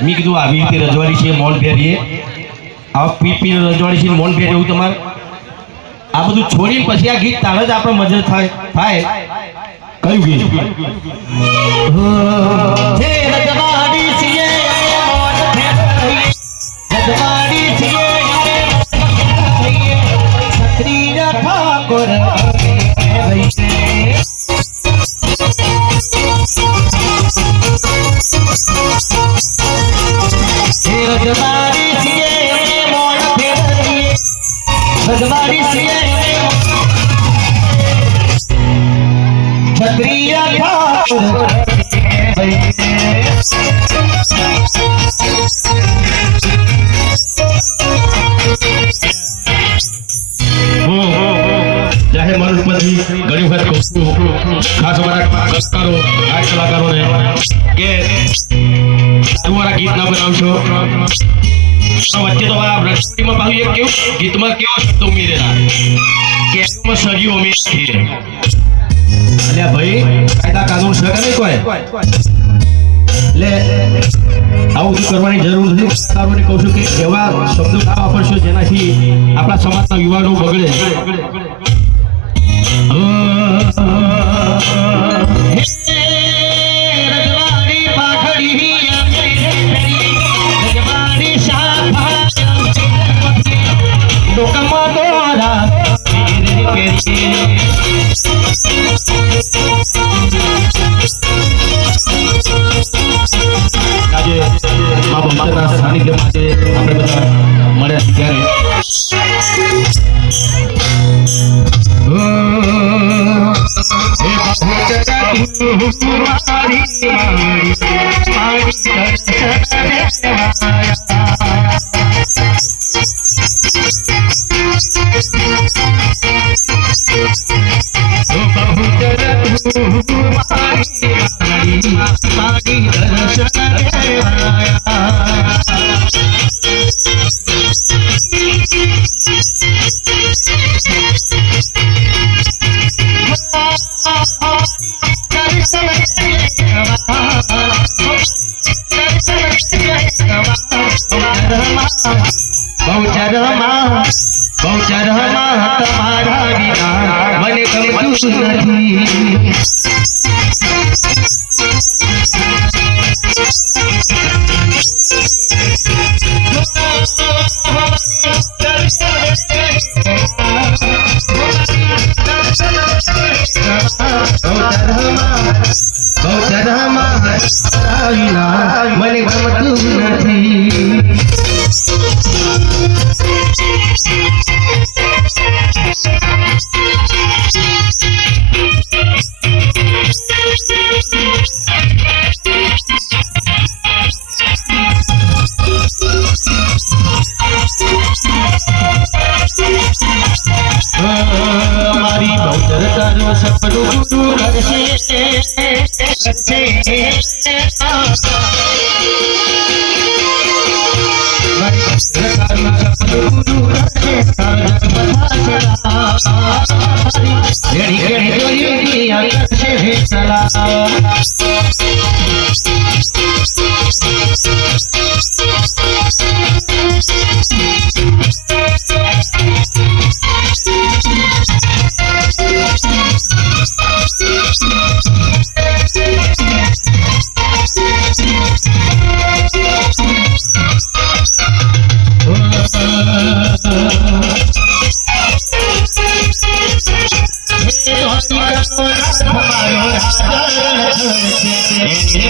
મેં કીધું આવી રીતે રજવાડી છે મોન ફેરીએ આ પી રજવાડી છે મોન ફેરી એવું તમારે આ બધું છોડીને પછી આ ગીત તારે જ આપણે મજા થાય કયું ગીત રજવાડી છે મોન ફેરી રજવાડી છે ક્ષત્રિય ઠાકોર જાહેર મંચ પરથી ઘણી વખત કહું છું ખાસ અમારા કલાકારો આ કલાકારોને કે તમારા ગીત ના બનાવશો વચ્ચે તો આ રસોઈમાં પાછું એક કેવું ગીતમાં કેવો શબ્દ ઉમેરેલા કે એમાં સજીવ અમે છીએ અલ્યા ભાઈ કાયદા કાનૂન છે કે નહીં કોઈ એટલે આવું કરવાની જરૂર નથી કલાકારોને કહું છું કે એવા શબ્દો ના વાપરશો જેનાથી આપણા સમાજના યુવાનો બગડે આજે બાબા માતાના સાનિધ્યમાં આજે આપણે બધા મળ્યા ત્યારે તમારા વિના મને ગમતું નથી મને ગમતું નથી મારી બહુતર તારો સપનું પૂરું કરશે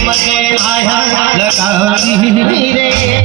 મને આયા લગાવી રે